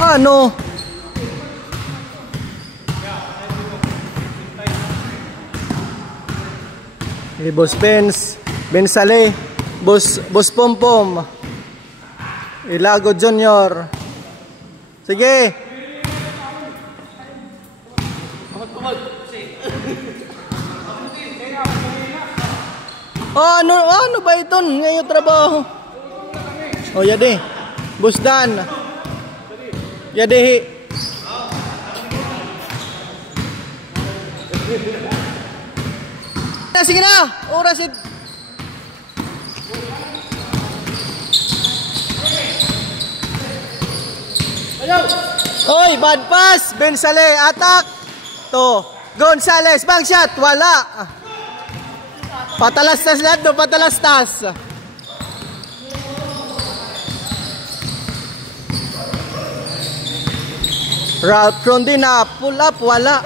Ano? Boss Benz, Bensale, Boss Pompom, Ilago Junior. Sige. Ano ba ito? Ngayon trabaho. Oh, yadi. Boss Dan. Yadi. Sige na. Oras it. Oy, bad pass. Bensale, attack. To. Gonzales, bang shot. Wala. Patalastas lahat do, patalastas. Ralph Rondina, pull up, wala.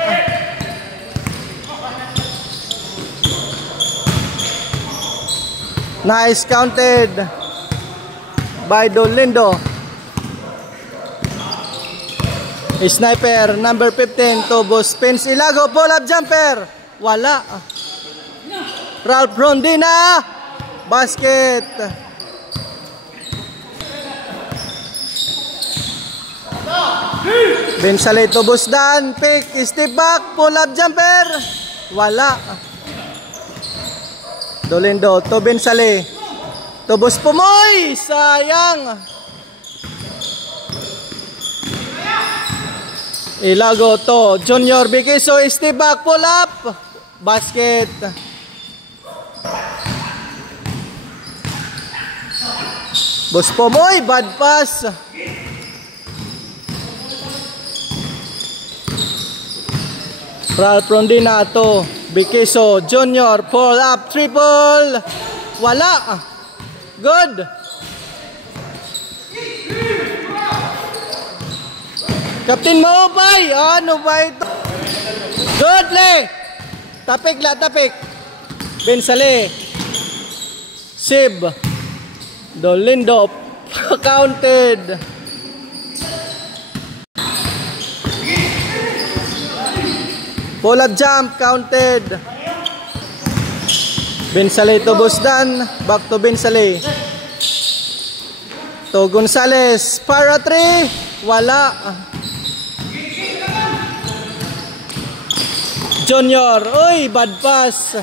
Nice counted by Dolindo. Sniper number 15 to Boss Pins Ilago, pull up jumper. Wala. Ralph Rondina, basket. Bensale to Boss Dan, pick, step back, pull up jumper. Wala. Dolindo to Bensale to Boss Pumoy, sayang. Ilago to Junior Bikiso, step back, pull up, basket. Boss Pumoy, bad pass. Ralph Rondina to Bikiso Junior, pull up, triple. Wala. Good. Captain Maupay, ano ba ito? Good, le. Tapik la, tapik. Bensale. Sib. Dolindo, counted. Pull up jump, counted. Bensale to Boss Dan, back to Bensale. To Gonzales, para 3, wala. Junior, uy, bad pass.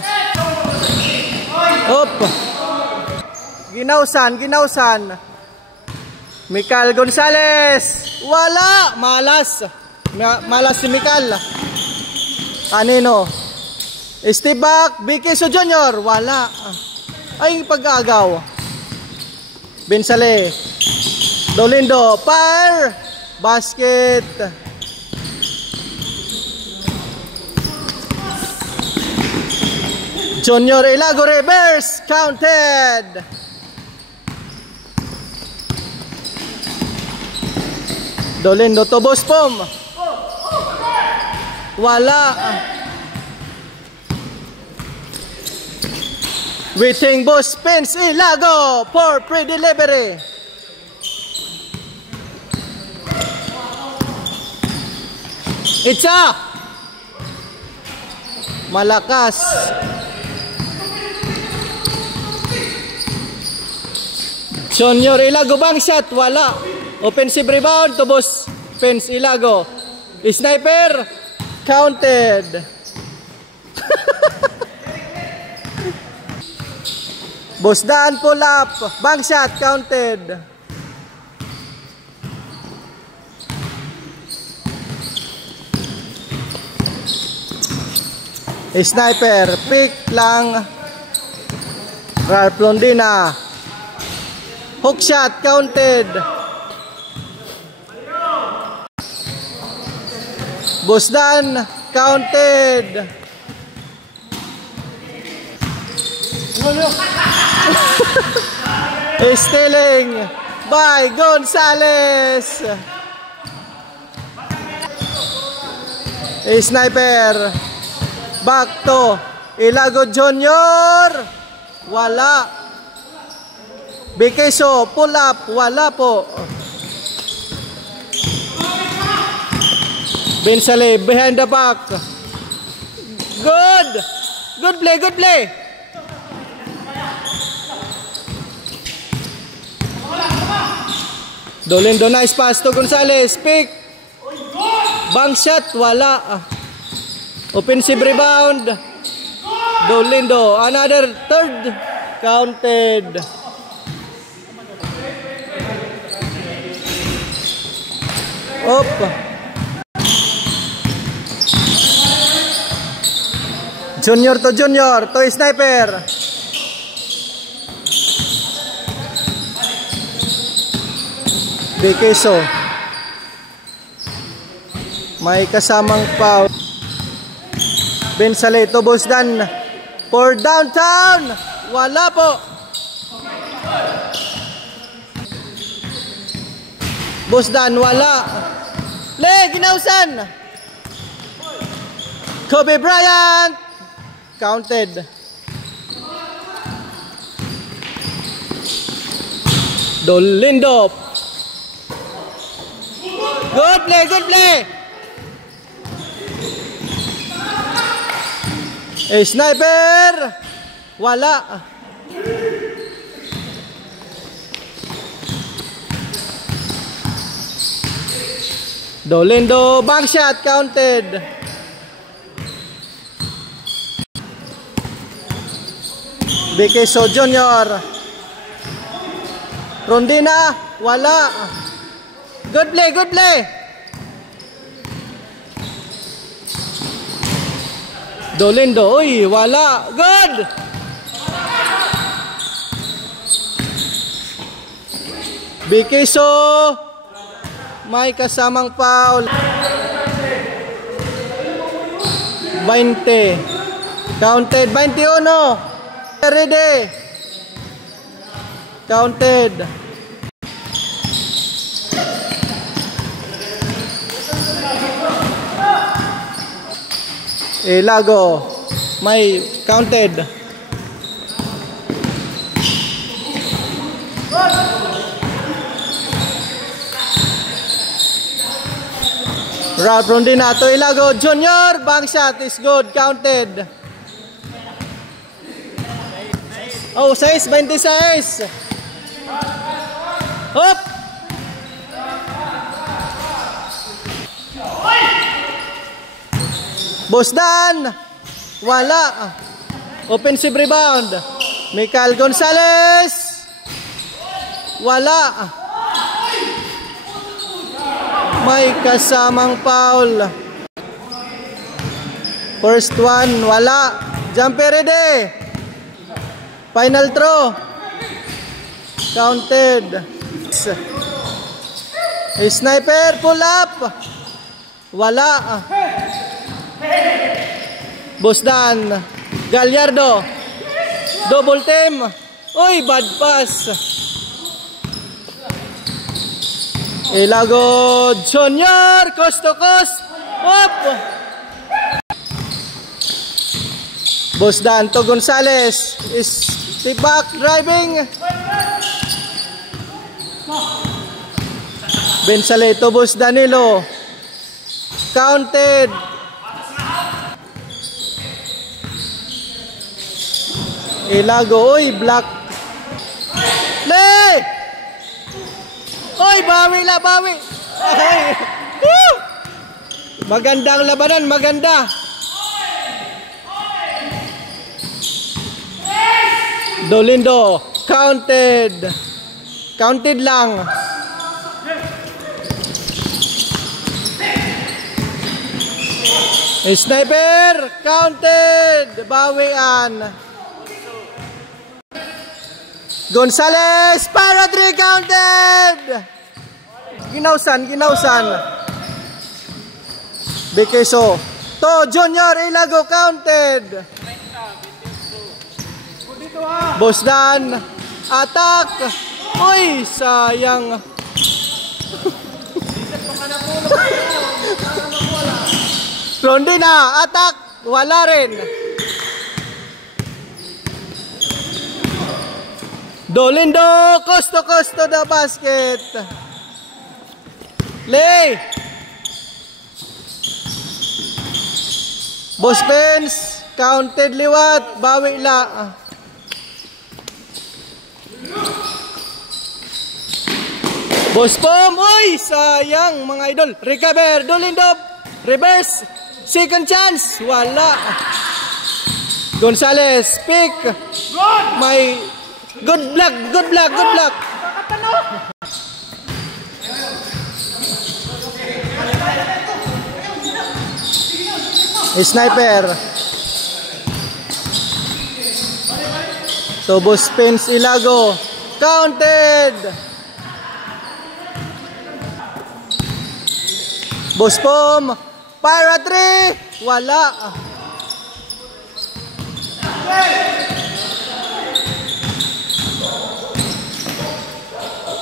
Hop. Ginausan. Mical Gonzales, wala. Malas si Mical. Kanino? Step back, Bikiso Junior, wala. Ay, pag-agaw. Bensale. Dolindo, fire. Basket. Junior Ilago, reverse, counted. Dolindo to Boss Pom. Wala. Waiting Boss Pins Ilago for pre-delivery. Itza. Malakas. Junior Ilago, bang shot, wala. Offensive rebound to Boss Pins Ilago. Sniper, counted. Boss Dan, pull up, bang shot, counted. Sniper, pick lang. Ralph Rondina. Hook shot, counted. Boss Dan, counted. Stealing by Gonzales. Sniper. Back to Ilago Junior. Wala. Bekeso, pull up, wala po. Bensale, behind the back. Good! Good play, good play. Dolindo, nice pass to Gonzales. Pick. Bank shot, wala. Offensive rebound. Dolindo, another third. Counted. Up. Junior to sniper. Bekeso. May kasamang foul. Bensale to Bosdan. For downtown. Wala po. Bosdan, wala. Play, ginausan. Kobe Bryant. Counted. Dolindo. Good play, good play. Sniper. Wala. Dolindo, bank shot, counted. Bekeso Junior. Rondina, wala. Good play, good play. Dolindo, uy, wala. Good. Bekeso. May kasamang foul. 20. Counted. 21. Ready. Counted. Lago. May counted. Ralph Rondinato, Ilago Junior, bank shot is good, counted. Oh, 6-26. Hop. Bosdan, wala. Offensive rebound. Michael Gonzales, wala. May kasamang foul. First one, wala. Jumper ready. Final throw. Counted. Sniper, pull up. Wala. Bosdan. Gallardo. Double team. Uy, bad pass. Ilago Junior, coast to coast. Up. Bosdan to Gonzales. Step back driving. Bensale to Danilo. Counted. Ilago, uy, block. Play! Uy, bawi la, bawi. Magandang labanan, maganda. Dolindo, counted. Counted lang. Sniper, counted. Bawian. Gonzales, para 3, counted. Ginausan, ginausan. Bekeso. To Junior, Ilago, counted. Bosdan, attack. Uy, sayang. Rondina, attack. Wala rin. Dolindo, coast to the basket. Lay. Boss Pence, counted liwat, bawi la. Boss Pom, uy, sayang mga idol. Recover, Dolindo, reverse, second chance, wala. Gonzales, pick. May good luck. Sniper. So, Boss Pence Ilago. Counted. Boss Pom. Para 3. Wala.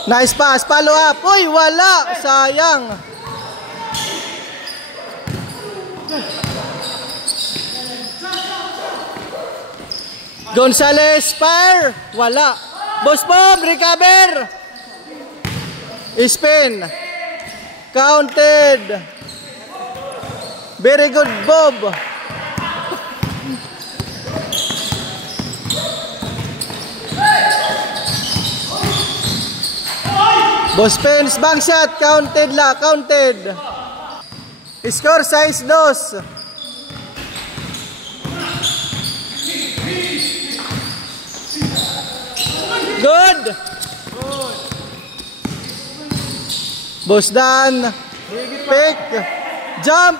Nice pass. Follow up. Uy, wala. Sayang. Gonzales, fire. Wala. Boss Pom, recover. Spin. Counted. Very good, Bob. Boss Pence, bank shot. Counted la, counted. Score 6-2. Good. Boss Dan. Pick. Jump.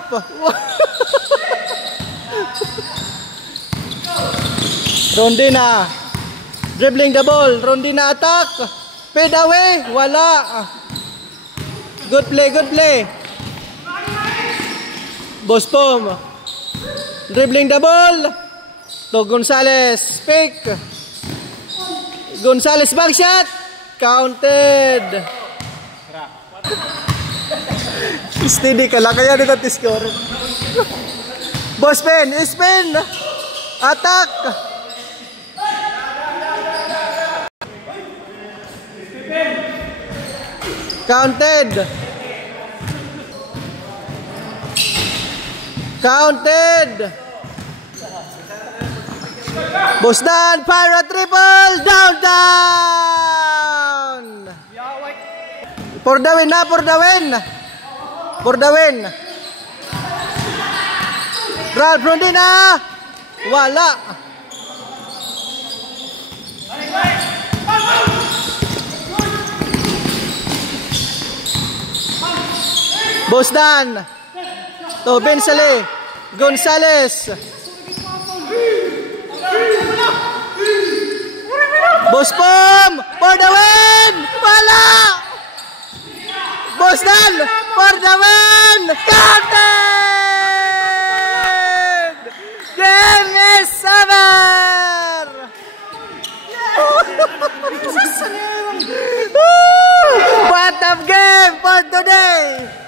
Rondina. Dribbling the ball. Rondina attack. Fade away. Wala. Good play. Boss Pom. Dribbling the ball. To Gonzales. Pick. Gonzales back shot. Counted. Steady ka lang. Kaya dito score. Boss Pen. Spin. Attack. Counted. Boss Dan, para triple, down. For the win. Ralph Rondina, wala. Boss Dan, to Ben Saleh, Gonzales. Boss Pom, for the win! Wala! Boss Dan, for the win! Counted! Game is over! What a game for today!